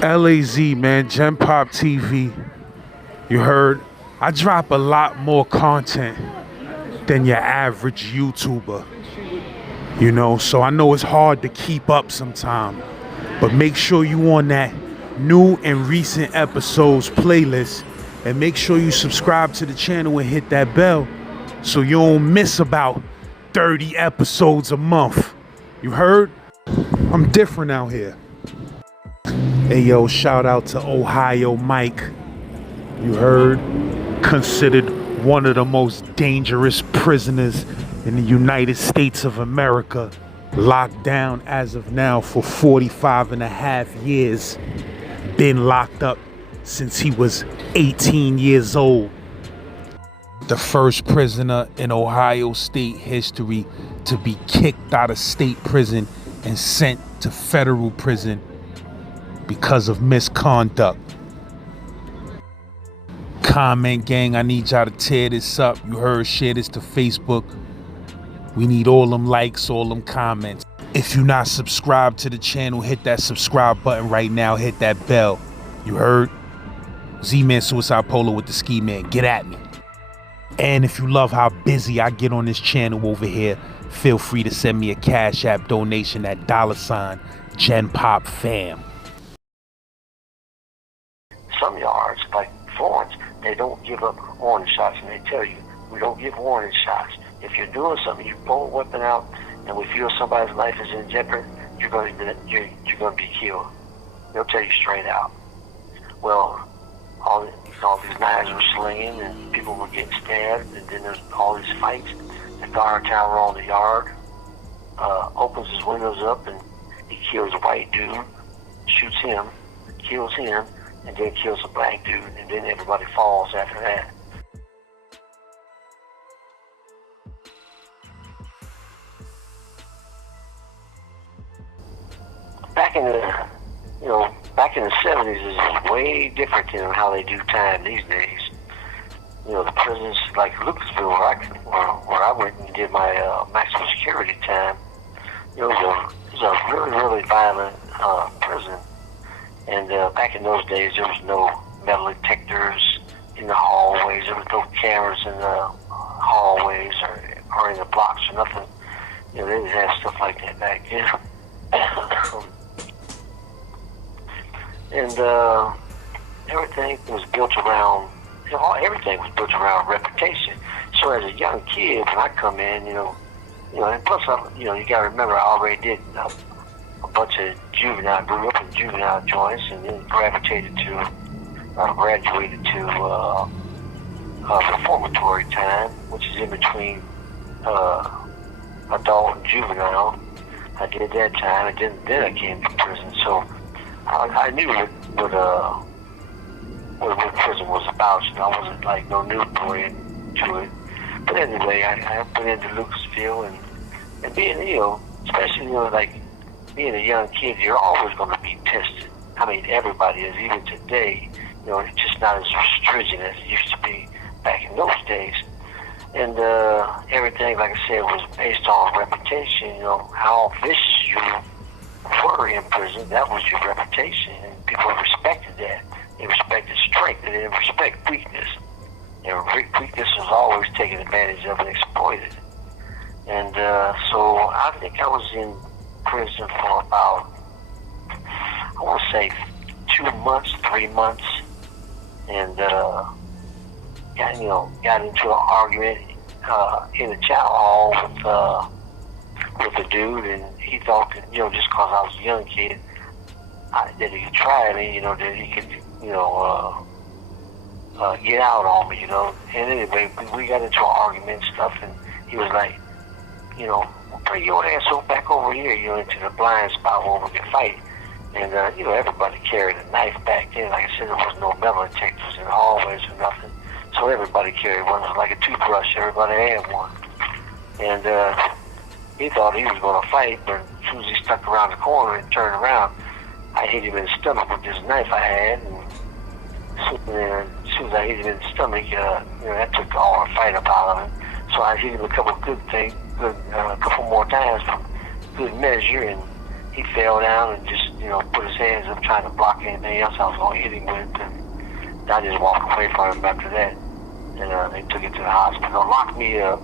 LAZ, man, Gen Pop TV. You heard? I drop a lot more content than your average YouTuber. You know, so I know it's hard to keep up sometime. But make sure you on that new and recent episodes playlist. And make sure you subscribe to the channel and hit that bell so you don't miss about 30 episodes a month. You heard? I'm different out here. Hey yo, shout out to Ohio Mike. You heard? Considered one of the most dangerous prisoners in the United States of America. Locked down as of now for 45 and a half years. Been locked up since he was 18 years old. The first prisoner in Ohio state history to be kicked out of state prison and sent to federal prison because of misconduct. Comment gang, I need y'all to tear this up. You heard, share this to Facebook. We need all them likes, all them comments. If you're not subscribed to the channel, hit that subscribe button right now. Hit that bell. You heard? Z-Man Suicide Polo with the Ski Man. Get at me. And if you love how busy I get on this channel over here, feel free to send me a Cash App donation at $ Gen Pop Fam. Some yards, like Florence, they don't give up warning shots, and they tell you, we don't give warning shots. If you're doing something, you pull a weapon out, and we feel somebody's life is in jeopardy, you're going to be killed. They'll tell you straight out. Well, all these knives were slinging, and people were getting stabbed, and then there's all these fights. The guard tower on the yard opens his windows up, and he kills a white dude, shoots him, kills him, and then kills a black dude, and then everybody falls after that. Back in the 70s is way different than how they do time these days. You know, the prisons like Lucasville, where I went and did my maximum security time. You know, it was a really, really violent prison. And back in those days, there was no metal detectors in the hallways. There was no cameras in the hallways or in the blocks or nothing. You know, they didn't have stuff like that back then. And everything was built around, everything was built around reputation. So as a young kid, when I come in, and plus, you got to remember, I already did a bunch of grew up in juvenile joints, and then graduated to reformatory time, which is in between adult and juvenile. I did that time, and then I came to prison. So I knew what prison was about. You know, I wasn't like no new boy into it. But anyway, I went into Lucasville and being, especially, like being a young kid, you're always going to be tested. I mean, everybody is. Even today, it's just not as stringent as it used to be back in those days. And everything, like I said, was based on reputation. How vicious you were in prison, that was your reputation, and people respected that. They respected strength, they didn't respect weakness. And weakness was always taken advantage of and exploited. And so I think I was in prison for about, I want to say 2 months, 3 months, and got into an argument in the chow hall with a dude, and he thought that, just because I was a young kid, that he could try me, that he could, get out on me, And anyway, we got into an argument and stuff, and he was like, bring your ass back over here, into the blind spot where we can fight. And, everybody carried a knife back then. Like I said, there was no metal detectors in the hallways or nothing. So everybody carried one. It was like a toothbrush. Everybody had one. And he thought he was going to fight, but as soon as he stuck around the corner and turned around, I hit him in the stomach with this knife I had. And as soon as I hit him in the stomach, that took all the fight up out of him. So I hit him a couple more times for good measure, and he fell down and just put his hands up trying to block anything else I was going to hit him with. And I just walked away from him after that. And they took him to the hospital, locked me up.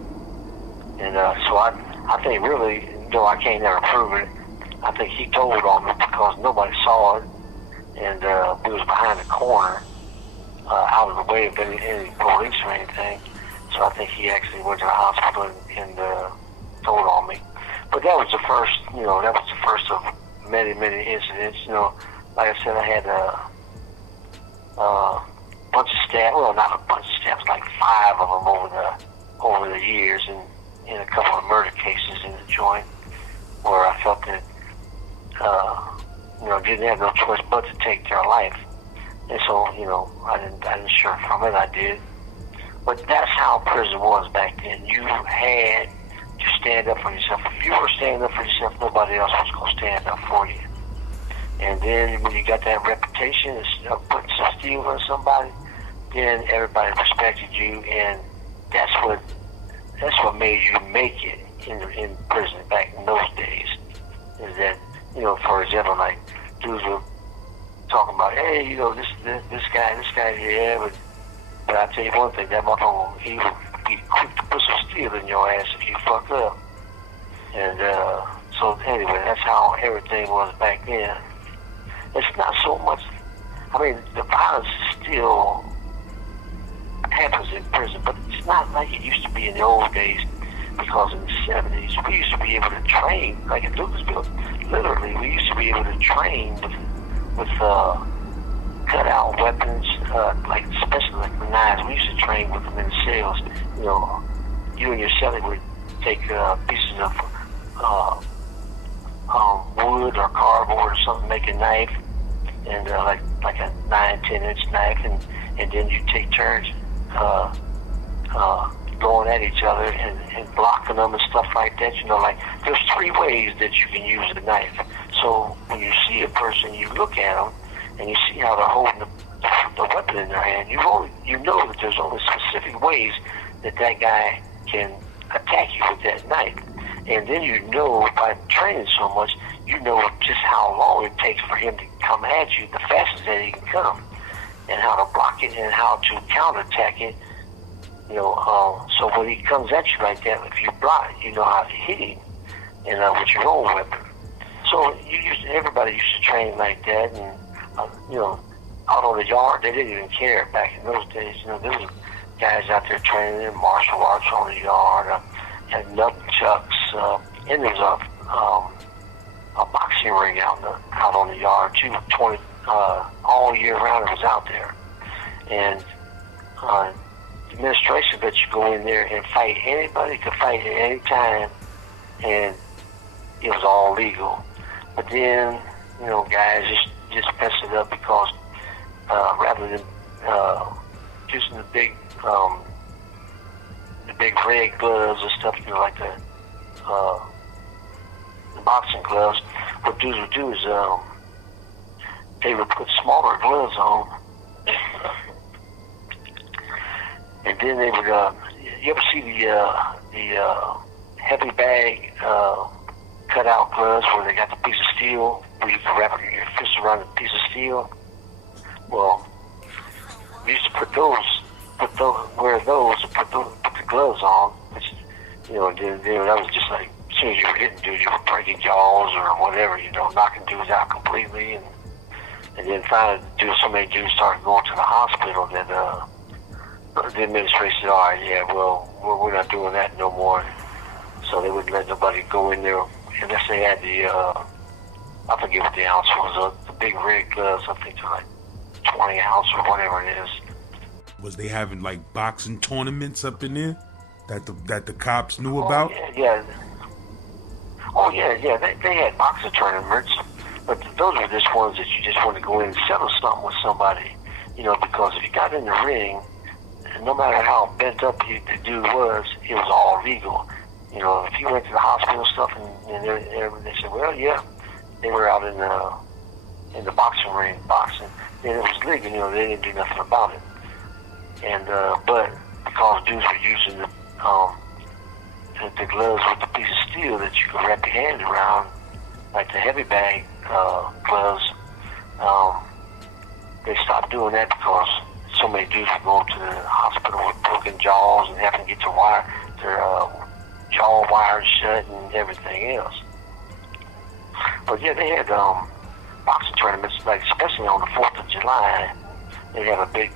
And so I think really, though I can't never prove it, I think he told on me because nobody saw it. And we was behind the corner, out of the way of any police or anything. So I think he actually went to the hospital and told on me. But that was the first, of many, many incidents. Like I said, I had a bunch of stabs. Well, not a bunch of stabs, like 5 of them over the years, and in a couple of murder cases in the joint, where I felt that didn't have no choice but to take their life. And so, I didn't shirk from it. I did. But that's how prison was back then. You had to stand up for yourself. If you were standing up for yourself, nobody else was going to stand up for you. And then when you got that reputation of putting some steel on somebody, then everybody respected you, and that's what made you make it in prison back in those days. Is that, for example, like dudes were talking about, hey, this guy, yeah, but I tell you one thing, that motherfucker, he would be quick to put some steel in your ass if you fucked up. And so anyway, that's how everything was back then. It's not so much, the violence still happens in prison, but it's not like it used to be in the old days, because in the 70s, we used to be able to train, like in Lucasville, literally, we used to be able to train with cut-out weapons, like especially like the knives. We used to train with them in the cells. You and your cellie would take pieces of wood or cardboard or something, make a knife, and like a 9-10 inch knife, and then you take turns going at each other and blocking them and stuff like that. Like there's 3 ways that you can use a knife. So when you see a person, you look at them and you see how they're holding the weapon in their hand. You know that there's only specific ways that guy can attack you with that knife. And then by training so much, just how long it takes for him to come at you, the fastest that he can come, and how to block it and how to counterattack it. So when he comes at you like that, if you block it, you know how to hit him, and with your own weapon. So everybody used to train like that, and out on the yard, they didn't even care back in those days. There was guys out there training in martial arts on the yard, had nunchucks, and there was a boxing ring out on the yard too. 20 all year round, it was out there, and the administration let you go in there and fight. Anybody could fight at any time, and it was all legal. But then, guys just messed it up because rather than using the big red gloves and stuff, like the boxing gloves, what dudes would do is they would put smaller gloves on, and then they would. You ever see the heavy bag cut-out gloves where they got the piece of steel, where you can wrap your fist around a piece of steel? Well, we used to wear those and put the gloves on, which, then that was just like, as soon as you were hitting dudes, you were breaking jaws or whatever, knocking dudes out completely, and then finally, so many dudes started going to the hospital that the administration said, all right, yeah, well, we're not doing that no more. So they wouldn't let nobody go in there unless they had I forget what the ounce was, the big red gloves, I think they're like 20 ounce or whatever it is. Was they having like boxing tournaments up in there that the cops knew about? Yeah. Oh yeah. They had boxing tournaments, but those were just ones that you just want to go in and settle something with somebody, because if you got in the ring, no matter how bent up the dude was, it was all legal. If you went to the hospital stuff and they said, well, yeah, they were out in the boxing ring boxing, then it was legal. They didn't do nothing about it. And but because dudes were using the gloves with the piece of steel that you could wrap your hand around, like the heavy bag gloves. They stopped doing that because so many dudes were going to the hospital with broken jaws and having to get their jaw wires shut and everything else. But yeah, they had boxing tournaments, like especially on the 4th of July. They had a big,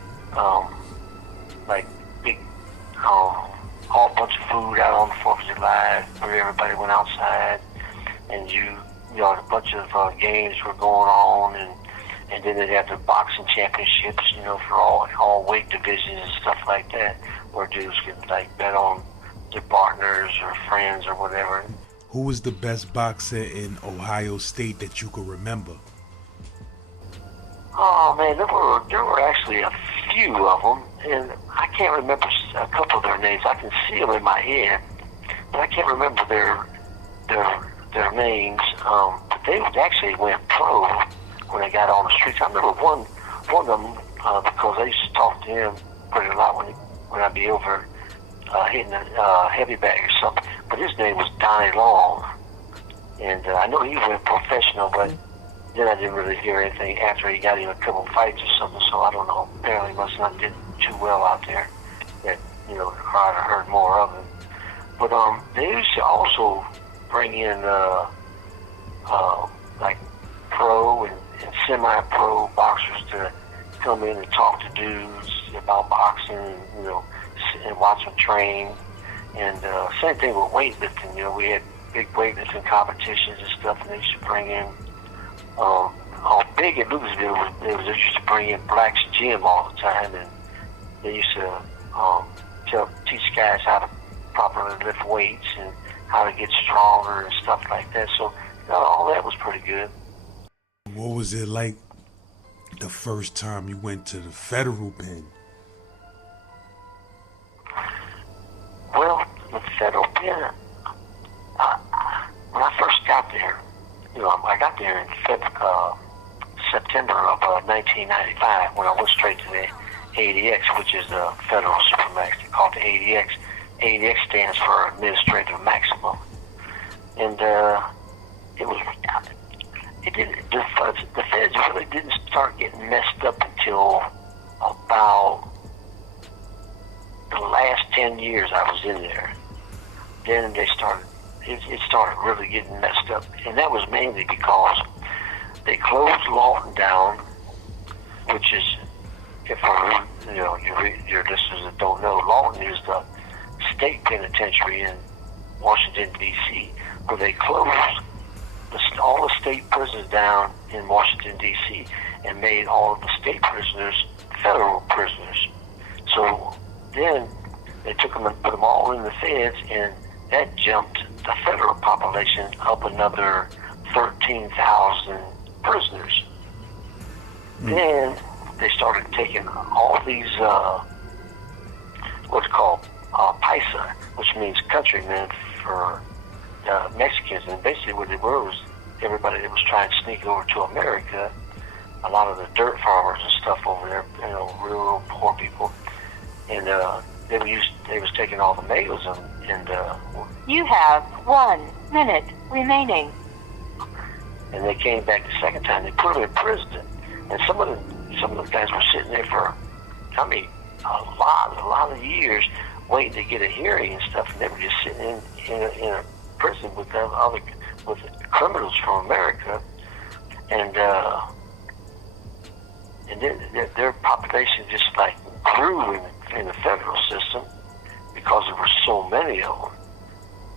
whole bunch of food out on the 4th of July where everybody went outside, and a bunch of games were going on, and then they'd have the boxing championships, for all weight divisions and stuff like that, where dudes could like bet on their partners or friends or whatever. Who was the best boxer in Ohio State that you could remember? Oh man, there were actually a few of them, and I can't remember a couple of their names. I can see them in my head, but I can't remember their names. But they actually went pro when they got on the streets. I remember one of them because I used to talk to him pretty a lot when I'd be over hitting a heavy bag or something. But his name was Donnie Long, and I know he went professional, but then I didn't really hear anything after he got in a couple fights or something, so I don't know. Apparently he must not did too well out there, that, or I'd have heard more of him. But they used to also bring in like pro and semi-pro boxers to come in and talk to dudes about boxing, and watch them train. And same thing with weightlifting. We had big weightlifting competitions and stuff, and they used to bring in how big at Louisville they used to bring in Black's Gym all the time, and they used to teach guys how to properly lift weights and how to get stronger and stuff like that. So all that was pretty good. What was it like the first time you went to the federal pen? Well, the federal pen, when I first got there, I got there in September of 1995 when I went straight to the ADX, which is the federal supermax. They call it the ADX. ADX stands for Administrative Maximum. And the feds really didn't start getting messed up until about the last 10 years I was in there. Then it started really getting messed up, and that was mainly because they closed Lawton down, which is, if your listeners that don't know, Lawton is the state penitentiary in Washington D.C., where they closed all the state prisons down in Washington D.C. and made all of the state prisoners federal prisoners. So then they took them and put them all in the feds, and that jumped the federal population up another 13,000 prisoners. Then they started taking all these, what's called paisa, which means countrymen for Mexicans. And basically what they were was everybody that was trying to sneak over to America, a lot of the dirt farmers and stuff over there, real poor people. And they was taking all the males and you have 1 minute remaining. And they came back the second time. They put them in prison, and some of the guys were sitting there for, a lot of years waiting to get a hearing and stuff. And they were just sitting in a prison with criminals from America, and then their population just like grew in the federal system because there were so many of them.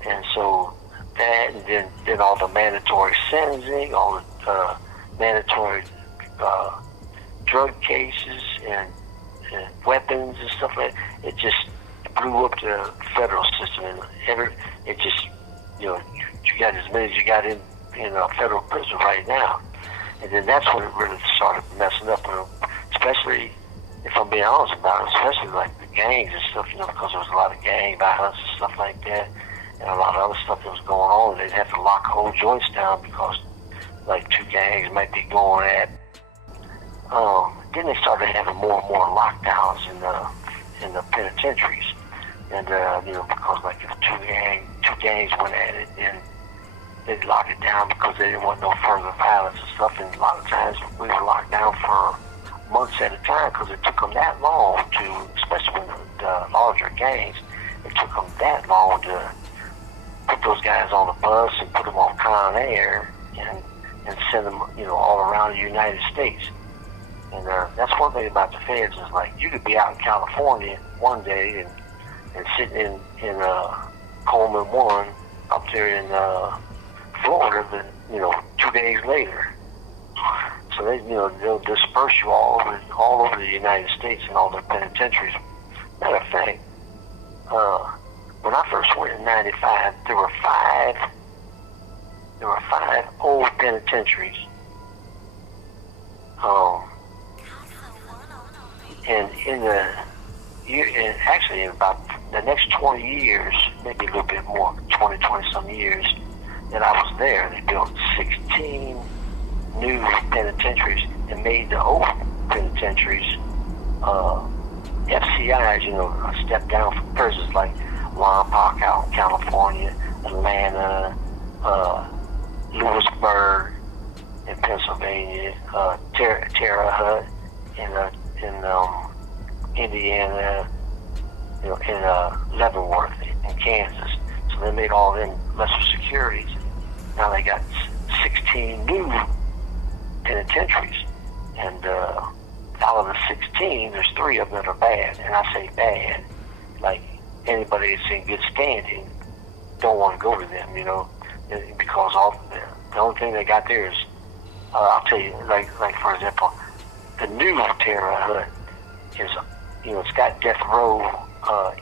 And so that, and then all the mandatory sentencing, all the mandatory drug cases and weapons and stuff like that, it just blew up the federal system, and it just, you got as many as you got in a federal prison right now. And then that's when it really started messing up, especially, if I'm being honest about it, especially like the gangs and stuff, because there was a lot of gang violence and stuff like that, and a lot of other stuff that was going on. They'd have to lock whole joints down because like 2 gangs might be going at. Then they started having more and more lockdowns in the penitentiaries, and because like if two gangs went at it, then they'd lock it down because they didn't want no further violence and stuff. And a lot of times we were locked down for months at a time because it took them that long to, especially when the larger gangs, it took them that long to put those guys on a bus and put them on Con Air and send them, all around the United States. And that's one thing about the feds is like you could be out in California one day and sitting in Coleman 1 up there in Florida, but 2 days later. So they'll disperse you all over the United States and all their penitentiaries. Matter of fact, when I first went in '95, there were five old penitentiaries. And actually in about the next 20 years, maybe a little bit more, 20 some years that I was there, they built 16 new penitentiaries and made the old penitentiaries FCIs, a step down from prisons like Lompoc out in California, Atlanta, Lewisburg in Pennsylvania, Terre Haute in Indiana, in Leavenworth in Kansas. So they made all them lesser securities. Now they got 16 new penitentiaries, and out of the 16, there's 3 of them that are bad. And I say bad, like anybody that's in good standing don't want to go to them, because the only thing they got there is, I'll tell you, like for example, the new Terre Haute is, it's got death row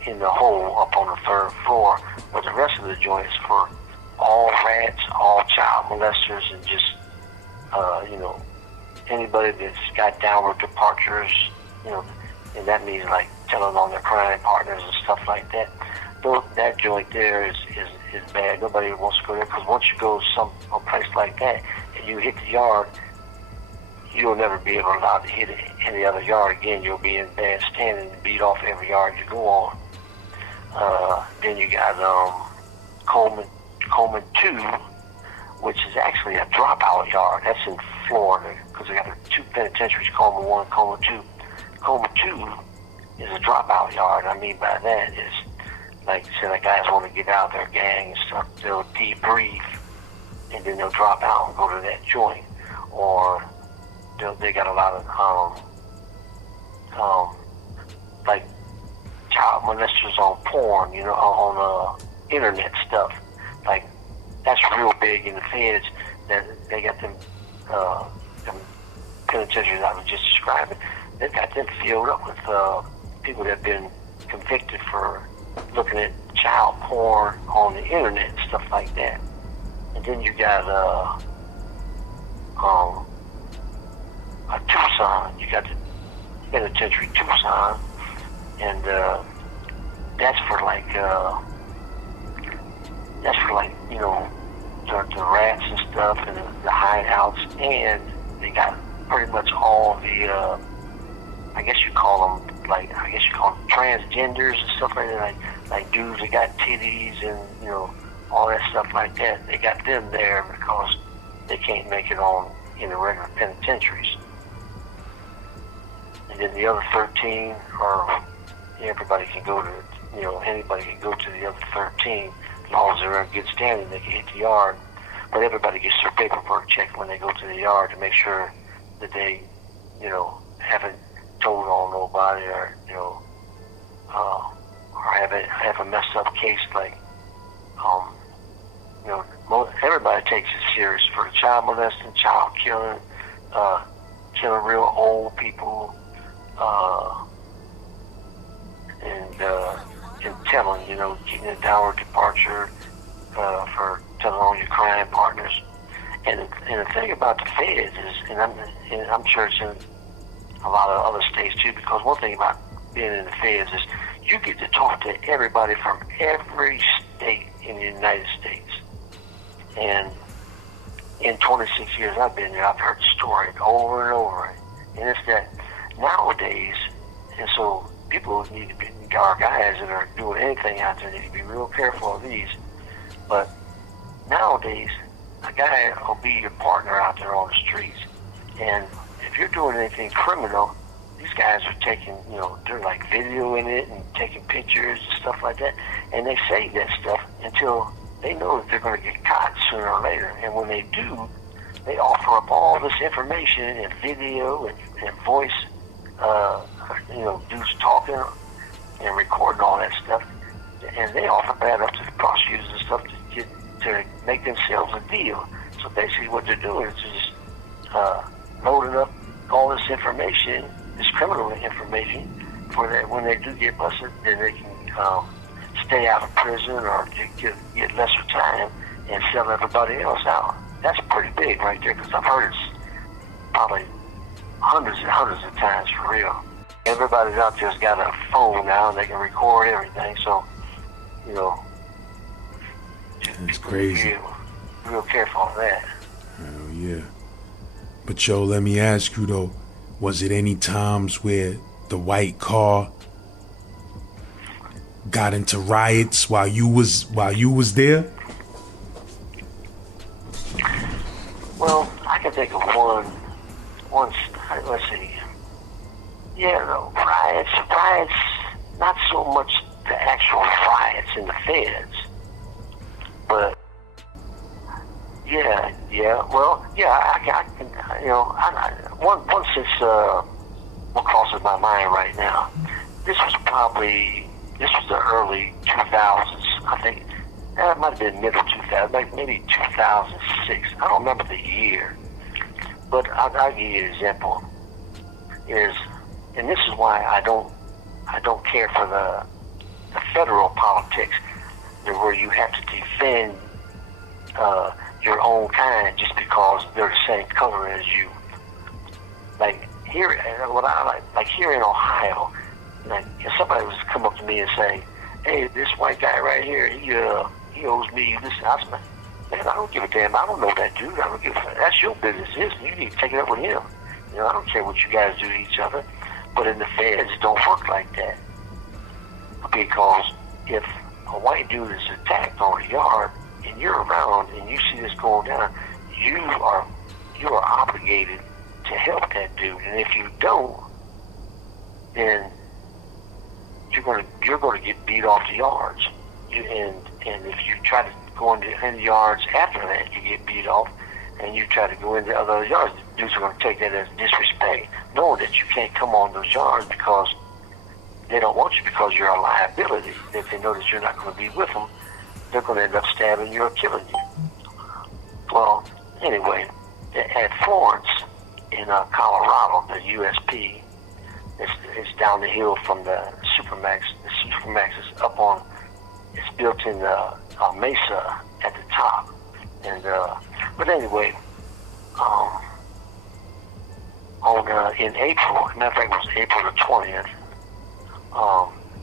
in the hole up on the 3rd floor, but the rest of the joint is for all rats, all child molesters, and just, anybody that's got downward departures, and that means like telling on their crime partners and stuff like that. That joint there is bad. Nobody wants to go there because once you go to a place like that and you hit the yard, you'll never be allowed to hit any other yard again. You'll be in bad standing and beat off every yard you go on. Then you got Coleman 2, which is actually a dropout yard. That's in Florida because they got 2 penitentiaries, Coleman 1 and Coleman 2. Coleman 2 is a dropout yard. I mean by that is, like, say the guys want to get out of their gang and stuff, they'll debrief and then they'll drop out and go to that joint. Or they got a lot of like child molesters on porn, on internet stuff. Like that's real big in the feds. That they got them penitentiaries I was just describing. They've got them filled up with people that have been convicted for looking at child porn on the internet and stuff like that. And then you got Tucson. You got the penitentiary Tucson, and that's for like the rats and stuff and the hideouts, and they got pretty much all the I guess you call them transgenders and stuff like that, like dudes that got titties and all that stuff like that. They got them there because they can't make it on in the regular penitentiaries. And then the other 13 are everybody can go to anybody can go to the other 13 as long as they're in good standing. They can hit the yard, but everybody gets their paperwork checked when they go to the yard to make sure that they haven't told on nobody or have a messed up case like everybody takes it serious for the child molesting, child killing, killing real old people, and telling, getting a downward departure for telling on your crime partners. And the thing about the feds is, and I'm sure it's in a lot of other states too, because one thing about being in the feds is you get to talk to everybody from every state in the United States. And in 26 years I've been there, I've heard the story over and over. And it's that nowadays, and so people need to be, our guys that are doing anything out there need to be real careful of these. But nowadays, a guy will be your partner out there on the streets. And if you're doing anything criminal, these guys are taking, they're like videoing it and taking pictures and stuff like that. And they save that stuff until they know that they're going to get caught sooner or later. And when they do, they offer up all this information and video and voice, dudes talking and recording all that stuff. And they offer that up to the prosecutors and stuff to make themselves a deal. So basically what they're doing is just loading up all this information, this criminal information, for that when they do get busted, then they can stay out of prison or get lesser time and sell everybody else out. That's pretty big right there, because I've heard it's probably hundreds and hundreds of times for real. Everybody out there's got a phone now and they can record everything, so, it's crazy. Real careful of that. Hell yeah. But yo, let me ask you though, was it any times where the white car got into riots while you was there? Well, I can think of one, let's see. Yeah, no, riots, not so much the actual riots in the feds, but yeah, I can, one since, what crosses my mind right now, this was the early 2000s, I think. It might have been middle 2000, maybe 2006. I don't remember the year, but I'll give you an example. And this is why I don't care for the federal politics, where you have to defend your own kind just because they're the same color as you. Like here, here in Ohio, like if somebody was to come up to me and say, "Hey, this white guy right here, he owes me this," I said, "Man, I don't give a damn. I don't know that dude. I don't give a. That's your business. You need to take it up with him. I don't care what you guys do to each other." But in the feds, it don't work like that, because if a white dude is attacked on a yard and you're around and you see this going down, you are obligated to help that dude. And if you don't, then you're going to get beat off the yards. And if you try to go into any yards after that, you get beat off. And you try to go into other yards, the dudes are going to take that as disrespect, knowing that you can't come on those yards because they don't want you, because you're a liability. If they know that you're not going to be with them, they're going to end up stabbing you or killing you. Well, anyway, at Florence in Colorado, the USP, it's down the hill from the Supermax. The Supermax is up on, it's built in a mesa at the top. And but anyway, in April, as a matter of fact, it was April the 20th,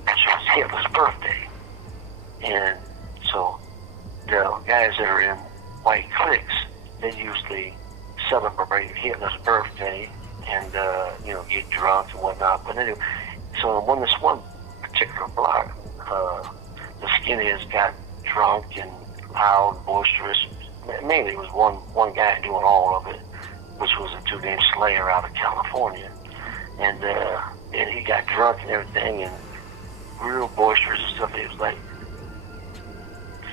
which was Hitler's birthday. And so the guys that are in white cliques, they usually celebrate Hitler's birthday and get drunk and whatnot. But anyway, so when this one particular block, the skinheads got drunk and loud, boisterous. Mainly it was one guy doing all of it, which was a dude named Slayer out of California. And he got drunk and everything and real boisterous and stuff. He was like,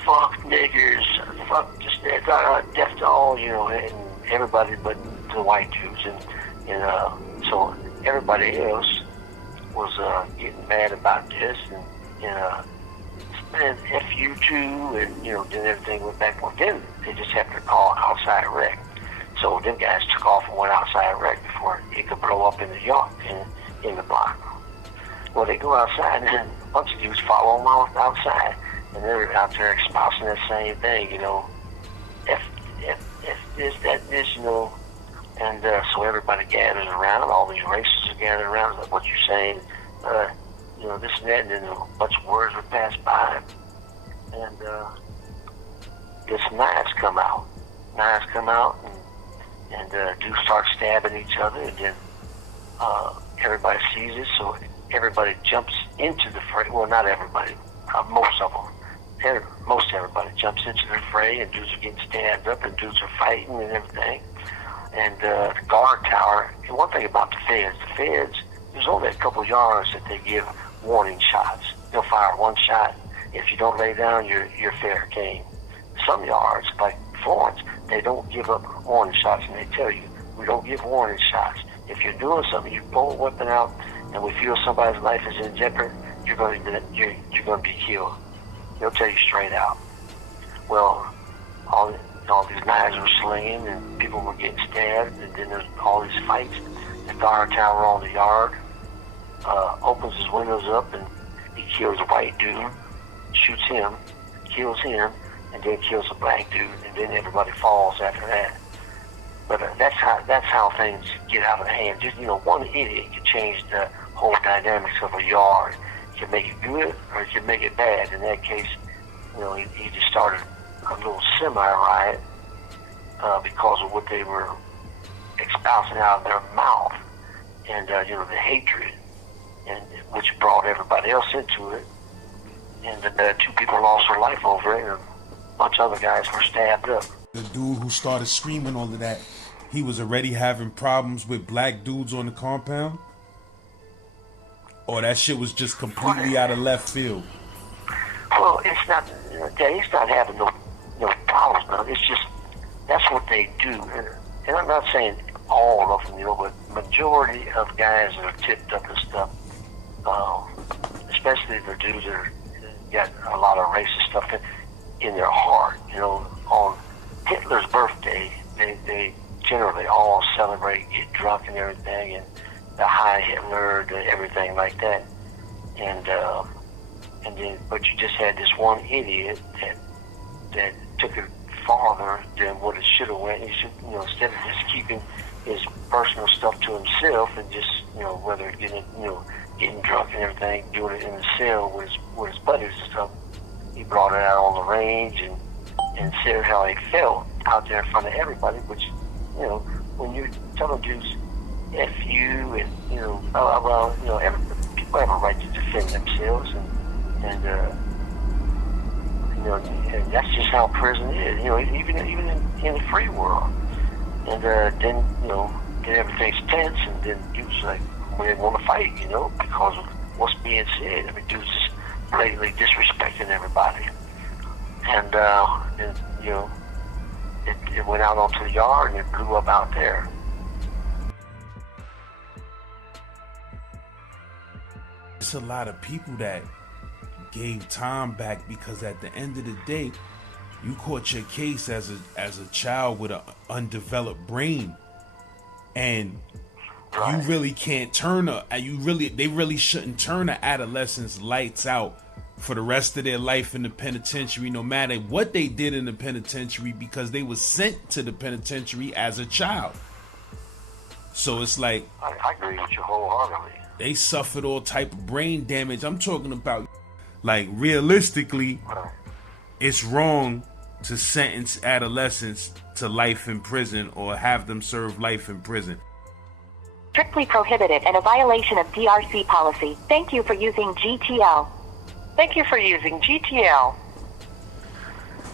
"Fuck niggers, fuck just death to all," and everybody but the white dudes. And so everybody else was getting mad about this and F you too, and then everything went back. Well, then they just happened to call outside wreck. So them guys took off and went outside wreck before it could blow up in the yard, in the block. Well, they go outside, and then a bunch of dudes follow them outside, and they're out there espousing that same thing, F this, and so everybody gathers around. All these racists are gathered around. Like, "What you saying? This and that," and then a bunch of words would pass by, and this knives come out, and dudes start stabbing each other, and then everybody sees it, so everybody jumps into the fray. Well, not everybody, most of them, most everybody jumps into the fray, and dudes are getting stabbed up, and dudes are fighting and everything. And the guard tower, and one thing about the feds, there's only a couple yards that they give warning shots. They'll fire one shot. If you don't lay down, you're fair game. Some yards, like Florence, they don't give up warning shots, and they tell you, we don't give warning shots. If you're doing something, you pull a weapon out, and we feel somebody's life is in jeopardy, you're going to be killed. They'll tell you straight out. Well, all these knives were slinging, and people were getting stabbed, and then there's all these fights. The guard tower on the yard opens his windows up, and he kills a white dude, shoots him, kills him, and then kills a black dude, and then everybody falls after that. But that's how things get out of hand. Just one idiot can change the whole dynamics of a yard. He can make it good, or he can make it bad. In that case, he just started a little semi-riot because of what they were espousing out of their mouth, and the hatred, and which brought everybody else into it. And two people lost their life over it, and a bunch of other guys were stabbed up. The dude who started screaming all of that, he was already having problems with black dudes on the compound? Or that shit was just completely out of left field? Well, it's not, he's not having no problems, no. It's just, that's what they do. And I'm not saying all of them, but majority of guys that are tipped up and stuff, especially the dudes that got a lot of racist stuff in their heart. On Hitler's birthday, they generally all celebrate, get drunk and everything, and the High Hitler, the everything like that. And then, but you just had this one idiot that took it farther than what it should have went. He should, instead of just keeping his personal stuff to himself and just, whether getting drunk and everything, doing it in the cell with his buddies and stuff, he brought it out on the range and said how he felt out there in front of everybody, which, when you're telling dudes, F you, and, blah, blah, blah, people have a right to defend themselves, and that's just how prison is, even in the free world. And then everything's tense, and then dudes like, we didn't want to fight, because of what's being said. I mean, dudes just blatantly disrespecting everybody. And then, it went out onto the yard, and it blew up out there. It's a lot of people that gave time back because at the end of the day, you caught your case as a child with an undeveloped brain, and you really can't turn they really shouldn't turn an adolescent's lights out for the rest of their life in the penitentiary, no matter what they did in the penitentiary, because they were sent to the penitentiary as a child. So it's like, I agree with you wholeheartedly. They suffered all type of brain damage. I'm talking about, like, realistically, it's wrong to sentence adolescents to life in prison or have them serve life in prison. Strictly prohibited and a violation of DRC policy. Thank you for using GTL. Thank you for using GTL.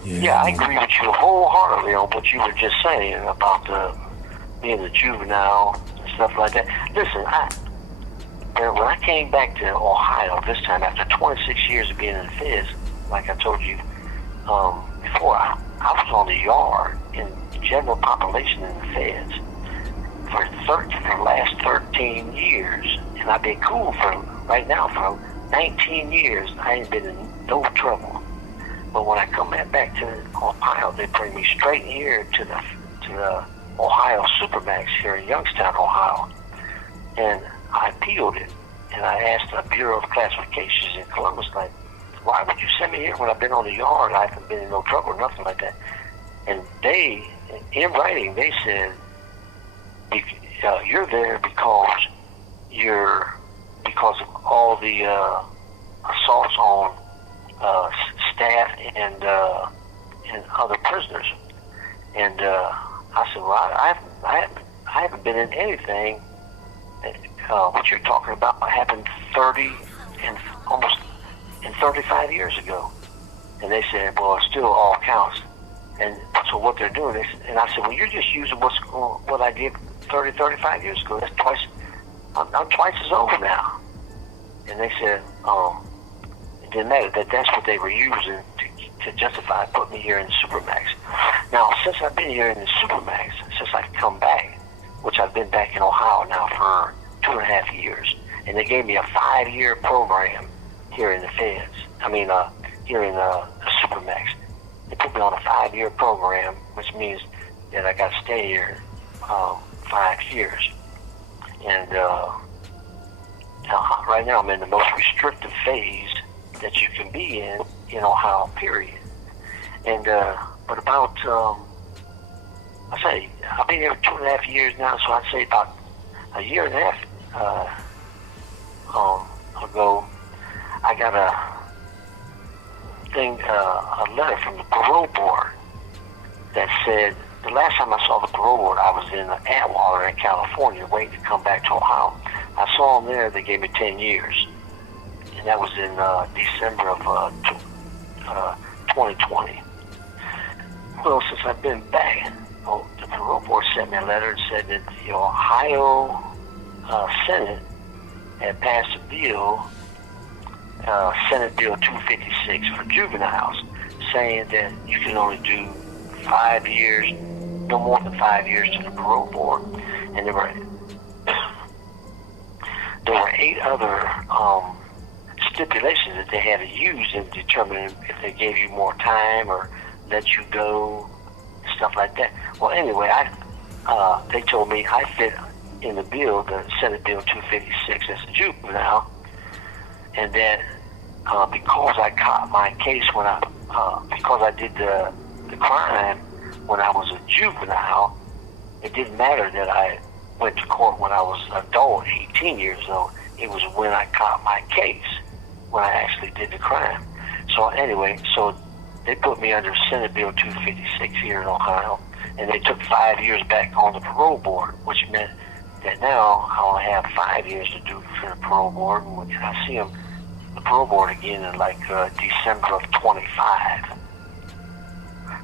Yeah, I agree with you wholeheartedly on what you were just saying about being a juvenile and stuff like that. Listen, when I came back to Ohio this time, after 26 years of being in the feds, like I told you before, I was on the yard in general population in the feds for the last 13 years, and I've been cool for 19 years. I ain't been in no trouble. But when I come back to Ohio, they bring me straight here to the Ohio Supermax here in Youngstown, Ohio, and I appealed it, and I asked the Bureau of Classifications in Columbus, like, why would you send me here when I've been on the yard? I haven't been in no trouble or nothing like that. And they, in writing, they said, you're there because of all the assaults on staff and other prisoners. And I said, well, I haven't been in anything. What you're talking about happened 35 years ago. And they said, well, it still all counts. And so what they're doing is, and I said, well, you're just using what I did 30, 35 years ago. That's twice. I'm twice as old now. And they said, it didn't matter, that's what they were using to justify putting me here in the Supermax. Now, since I've been here in the Supermax, since I've come back, which I've been back in Ohio now for 2.5 years, and they gave me a 5-year program here in the feds. Here in the Supermax. They put me on a 5-year program, which means that I got to stay here 5 years. And right now I'm in the most restrictive phase that you can be in Ohio, period. And but about I've been here for 2.5 years now, so I'd say about a year and a half ago, I got a letter from the parole board that said, the last time I saw the parole board, I was in Atwater in California waiting to come back to Ohio. I saw them there. They gave me 10 years. And that was in December of 2020. Well, since I've been back, the parole board sent me a letter and said that the Ohio Senate had passed a bill, Senate Bill 256 for juveniles, saying that you can only do 5 years, no more than 5 years to the parole board. And there were 8 other stipulations that they had to use in determining if they gave you more time or let you go, stuff like that. Well, anyway, they told me I fit in the bill, the Senate Bill 256 as a juvenile, and that because I caught my case because I did the crime when I was a juvenile, it didn't matter that I went to court when I was an adult, 18 years old. It was when I caught my case, when I actually did the crime. So anyway, they put me under Senate Bill 256 here in Ohio, and they took 5 years back on the parole board, which meant that now I only have 5 years to do for the parole board, and I see the parole board again in December of 25.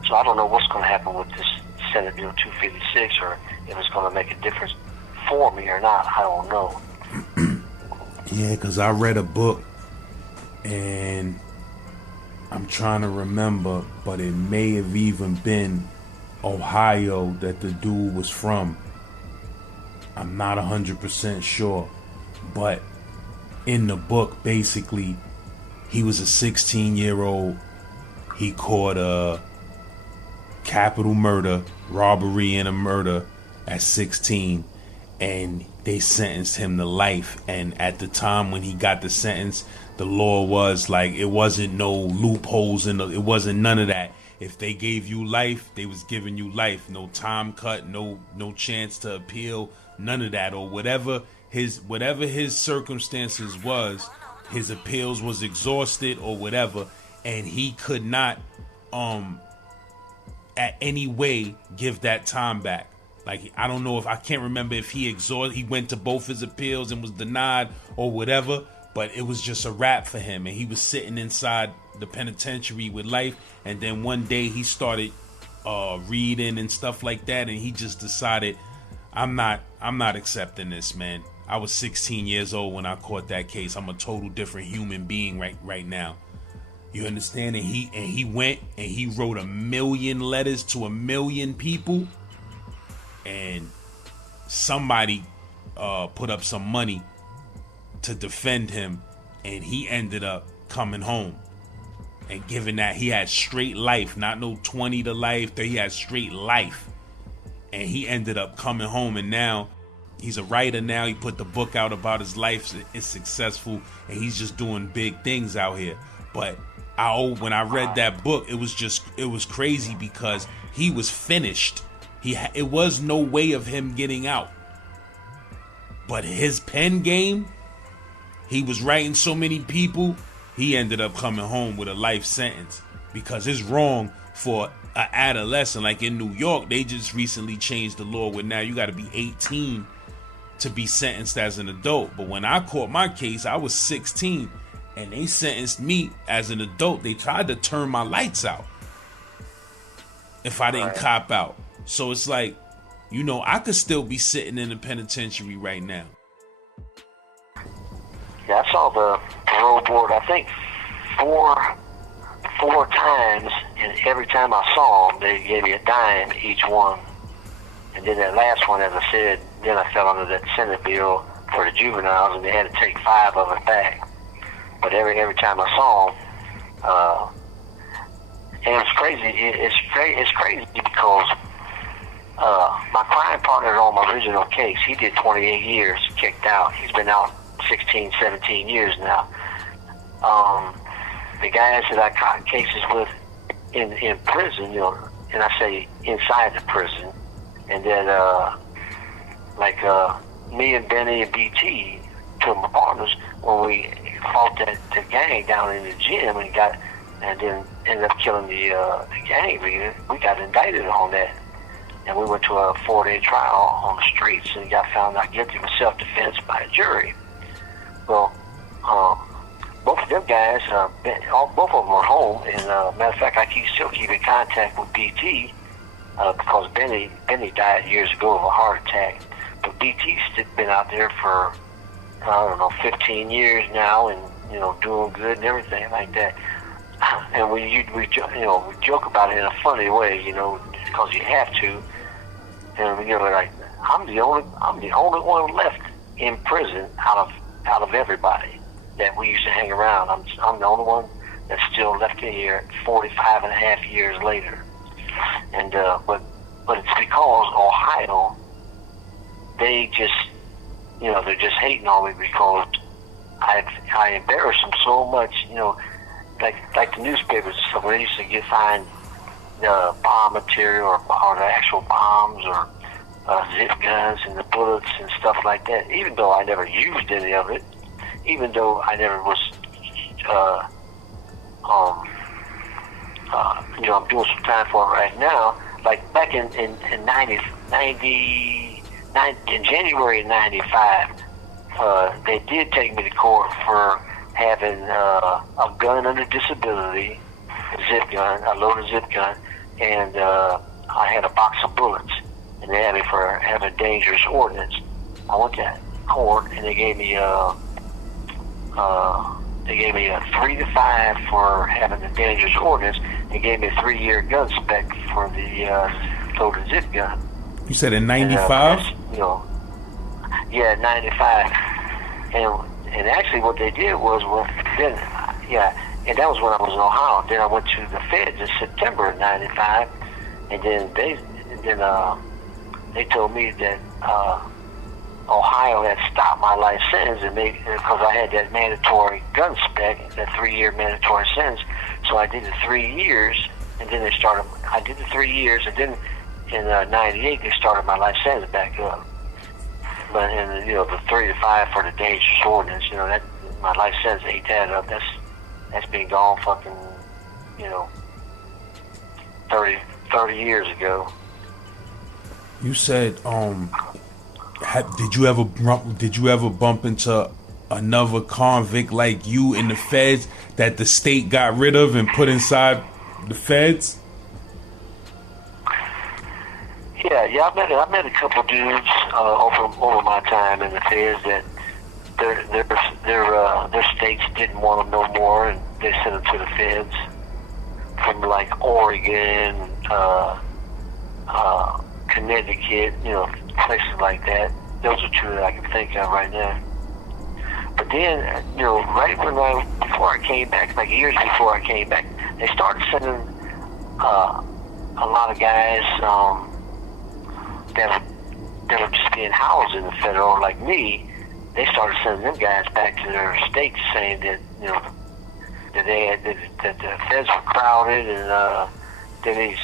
So I don't know what's going to happen with this Senate Bill 256, or if it's going to make a difference for me or not. I don't know. Yeah, because I read a book, and I'm trying to remember, but it may have even been Ohio that the dude was from. I'm not 100% sure, but in the book, basically, he was a 16-year-old. He caught a capital murder, robbery, and a murder at 16, and they sentenced him to life. And at the time when he got the sentence, the law was like, it wasn't no loopholes it wasn't none of that. If they gave you life, they was giving you life. No time cut, no chance to appeal, none of that. Or whatever his circumstances was, his appeals was exhausted or whatever, and he could not at any way give that time back. Like, I don't know, I can't remember if he went to both his appeals and was denied or whatever, but it was just a wrap for him, and he was sitting inside the penitentiary with life. And then one day he started reading and stuff like that, and he just decided, I'm not accepting this, man. I was 16 years old when I caught that case. I'm a total different human being right now. You understand? And he went and he wrote 1 million letters to 1 million people, and somebody put up some money to defend him, and he ended up coming home. And given that he had straight life, not no 20 to life, he had straight life, and he ended up coming home, and now he's a writer now. He put the book out about his life. It's successful, and he's just doing big things out here. But when I read that book, it was crazy because he was finished. It was no way of him getting out. But his pen game, he was writing so many people, he ended up coming home with a life sentence because it's wrong for an adolescent. Like in New York, they just recently changed the law where now you got to be 18 to be sentenced as an adult. But when I caught my case, I was 16, and they sentenced me as an adult. They tried to turn my lights out if I didn't cop out. So it's like, you know, I could still be sitting in the penitentiary right now. Yeah, I saw the parole board, I think, four times, and every time I saw them, they gave me a dime each one. And then that last one, as I said, then I fell under that Senate bill for the juveniles, and they had to take 5 of it back. But every time I saw them, and it's crazy. It's crazy because my crime partner on my original case, he did 28 years, kicked out. He's been out 16, 17 years now. The guys that I caught cases with in prison, you know, and I say inside the prison, and then me and Benny and BT, two of my partners, when we fought the gang down in the gym and then ended up killing the gang leader, we got indicted on that. And we went to a 4-day trial on the streets and got found not guilty of self-defense by a jury. Well, both of them guys, both of them are home. And matter of fact, I still keep in contact with BT because Benny died years ago of a heart attack. But BT's been out there for, I don't know, 15 years now, and you know, doing good and everything like that. And we joke about it in a funny way, you know, because you have to. And you know, like I'm the only one left in prison out of everybody that we used to hang around. I'm the only one that's still left in here 45 and a half years later. And but it's because Ohio, they just, you know, they're just hating on me because I embarrass them so much, you know, like the newspapers and stuff, when they used to find the bomb material or the actual bombs or zip guns and the bullets and stuff like that, even though I never used any of it, even though I never was, you know, I'm doing some time for it right now. Like back in January of 95, they did take me to court for having a gun under disability, a zip gun, a loaded zip gun, and I had a box of bullets, and they had me for having dangerous ordnance. I went to court, and they gave me a 3 to 5 for having the dangerous ordnance. They gave me a 3-year gun spec for the loaded zip gun. You said in 95? You know, yeah, 95. And actually what they did was, and that was when I was in Ohio. Then I went to the feds in September of 95, and then they told me that Ohio had stopped my life sentence because I had that mandatory gun spec, that 3-year mandatory sentence. So I did the 3 years, and then I did the 3 years, and then in 98 they started my life sentence back up. But you know, the 3 to 5 for the dangerous ordinance, you know, that my life sentence ate that up. That's been gone fucking, you know, 30 years ago. You said, did you ever bump into another convict like you in the feds that the state got rid of and put inside the feds? Yeah, I met a couple dudes over my time in the feds that their states didn't want them no more, and they sent them to the feds from like Oregon, Connecticut, you know, places like that. Those are two that I can think of right now. But then, you know, before I came back, like years before I came back, they started sending a lot of guys that were just being housed in the federal, like me. They started sending them guys back to their states, saying that, you know, that that the feds were crowded and they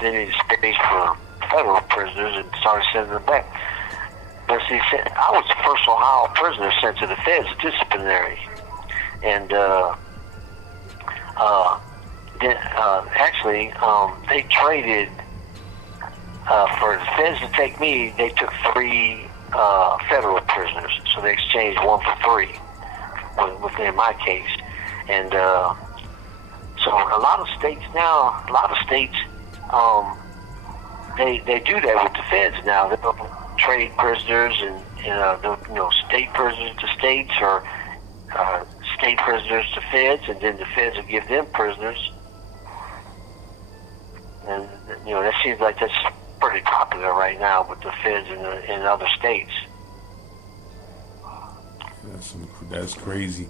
needed space for federal prisoners, and started sending them back. But see, I was the first Ohio prisoner sent to the feds disciplinary, and they traded for the feds to take me. They took 3 federal prisoners, so they exchanged 1 for 3 within my case. And so a lot of states now, they do that with the feds now. They'll trade prisoners and they'll, state prisoners to states, or state prisoners to feds, and then the feds will give them prisoners. And that seems like that's pretty popular right now with the feds in other states. That's crazy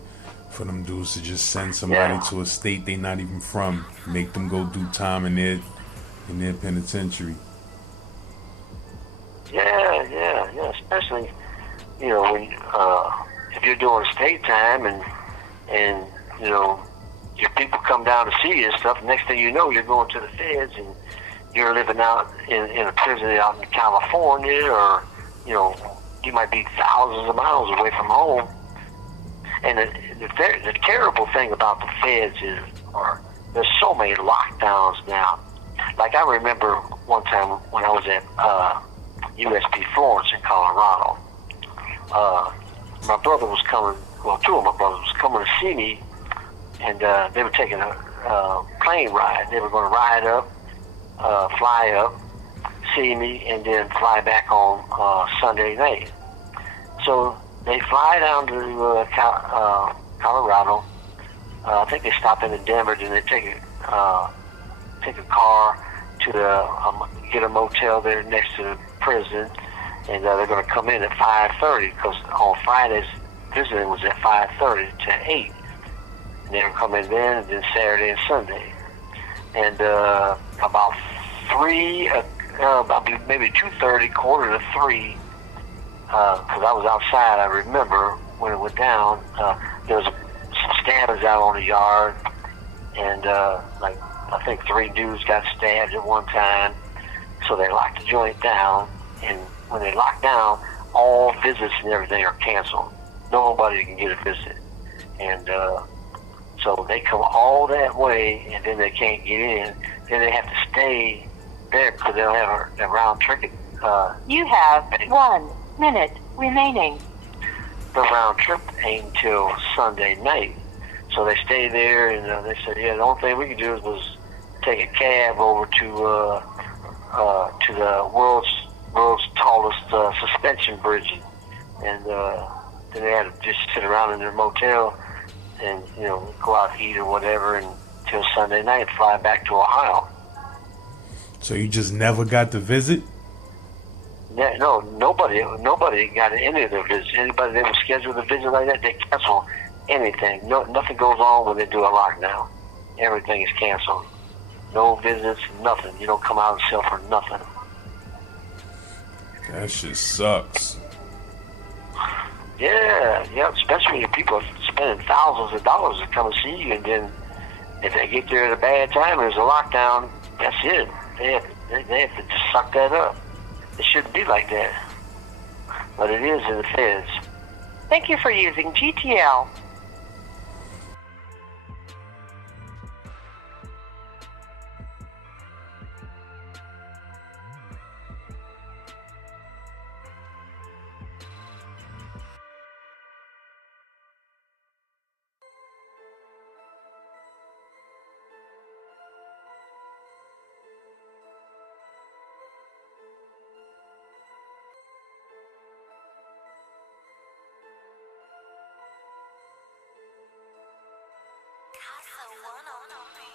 for them dudes to just send somebody to a state they not even from, make them go do time in their penitentiary. Yeah. Especially, when if you're doing state time and your people come down to see you and stuff. Next thing you know, you're going to the feds and you're living out in a prison out in California, or you might be thousands of miles away from home. And the terrible thing about the feds is, there's so many lockdowns now. Like I remember one time when I was at USP Florence in Colorado. My brother was coming. Well, two of my brothers was coming to see me, and they were taking a plane ride. They were going to ride up, fly up, see me, and then fly back on Sunday night. So they fly down to Colorado. I think they stop in Denver, then they take a car to get a motel there next to the prison, and they're going to come in at 5:30, because on Fridays visiting was at 5:30 to 8. And they were coming then, and then Saturday and Sunday. And about 3, about maybe 2:30, quarter to 3, because I was outside. I remember when it went down. There was some stabbings out on the yard, and I think 3 dudes got stabbed at one time. So they locked the joint down, and when they lock down, all visits and everything are canceled. Nobody can get a visit, and so they come all that way, and then they can't get in. Then they have to stay there because they'll have a round trip. You have 1 minute remaining. The round trip ain't until Sunday night, so they stay there, and they said, the only thing we could do was take a cab over to the world's tallest suspension bridge, and then they had to just sit around in their motel and go out to eat or whatever until Sunday night and fly back to Ohio. So you just never got to visit? No, nobody got any of their visits. Anybody that was scheduled a visit like that, they cancel anything. Nothing goes on when they do a lockdown. Everything is canceled. No visits, nothing. You don't come out and sell for nothing. That shit sucks. Yeah, especially when people are spending thousands of dollars to come and see you, and then if they get there at a bad time and there's a lockdown, that's it. They have to just suck that up. It shouldn't be like that. But it is in the feds. Thank you for using GTL. Casa one on me.